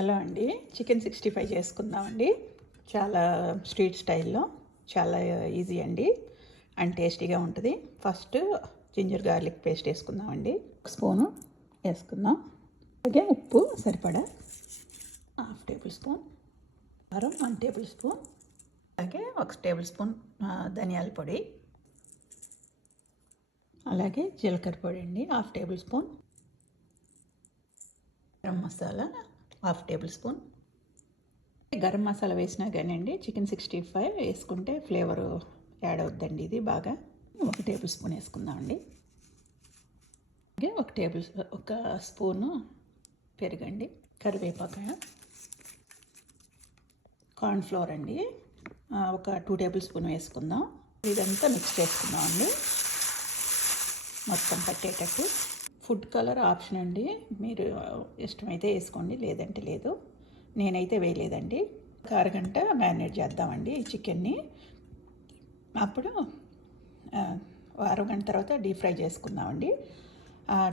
Hello అండి, chicken 65 చేసుకుందామండి. చాలా స్ట్రీట్ స్టైల్లో చాలా ఈజీ అండి అండ్ టేస్టీగా ఉంటుంది. ఫస్ట్ జింజర్ గార్లిక్ పేస్ట్ వేసుకుందామండి. ఒక స్పూను వేసుకుందాం. అలాగే ఉప్పు సరిపడా, 1/2 టేబుల్ స్పూన్ కారం, 1 టేబుల్ స్పూన్, అలాగే 1 టేబుల్ స్పూన్ ధనియాల పొడి, అలాగే జీలకర్ర పొడి అండి 1/2 table spoon, garam masala 1/2 table spoon. Garam masala వేసినా కానీ అండి చికెన్ 65 వేసుకుంటే ఫ్లేవర్ యాడ్ అవుద్దండి. ఇది బాగా 1 టేబుల్ స్పూన్ వేసుకుందామండి. అలాగే 1 స్పూను పెరుగండి, కరివేపాకాయ, కార్న్ఫ్లోర్ అండి 2 టేబుల్ స్పూన్ వేసుకుందాం. ఇదంతా మిక్స్ చేసుకుందాం అండి మొత్తం పట్టేటట్టు. ఫుడ్ కలర్ ఆప్షన్ అండి, మీరు ఇష్టమైతే వేసుకోండి, లేదంటే లేదు. నేనైతే వేయలేదండి. ఒక అరగంట మ్యారినేట్ చేద్దామండి ఈ చికెన్ని. అప్పుడు అరగంట తర్వాత డీప్ ఫ్రై చేసుకుందామండి.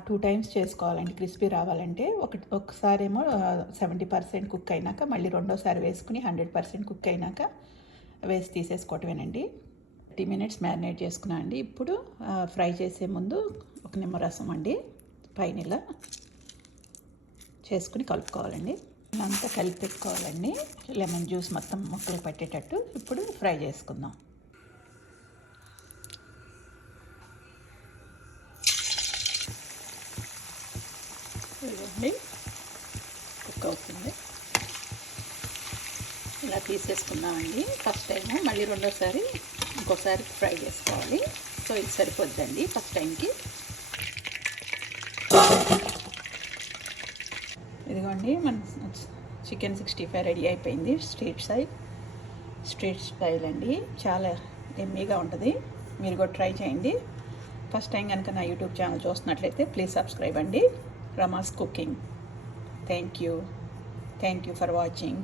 2 టైమ్స్ చేసుకోవాలండి క్రిస్పీ రావాలంటే. ఒకసారి ఏమో 70% కుక్ అయినాక మళ్ళీ రెండోసారి వేసుకుని 100% కుక్ అయినాక వేసి తీసేసుకోవటమేనండి. 30 మినిట్స్ మ్యారినేట్ చేసుకున్నా అండి. ఇప్పుడు ఫ్రై చేసే ముందు ఒక నిమ్మరసం అండి పైన ఇలా చేసుకుని కలుపుకోవాలండి. అంతా కలిపి పెట్టుకోవాలండి, లెమన్ జ్యూస్ మొత్తం ముక్కలు పట్టేటట్టు. ఇప్పుడు ఫ్రై చేసుకుందాం. ఇదిగోండి కుక్ అవుతుంది. ఇలా తీసేసుకుందామండి. ఫస్ట్ టైం మళ్ళీ రెండోసారి ఇంకోసారి ఫ్రై చేసుకోవాలి. సో ఇది సరిపోద్దండి ఫస్ట్ టైంకి. ఇదిగోండి మన చికెన్ 65 రెడీ అయిపోయింది. స్ట్రీట్ స్టైల్ అండి, చాలా ఎమ్మీగా ఉంటుంది. మీరు కూడా ట్రై చేయండి. ఫస్ట్ టైం కనుక నా యూట్యూబ్ ఛానల్ చూస్తున్నట్లయితే ప్లీజ్ సబ్స్క్రైబ్ అండి, Rama's cooking. Thank you for watching.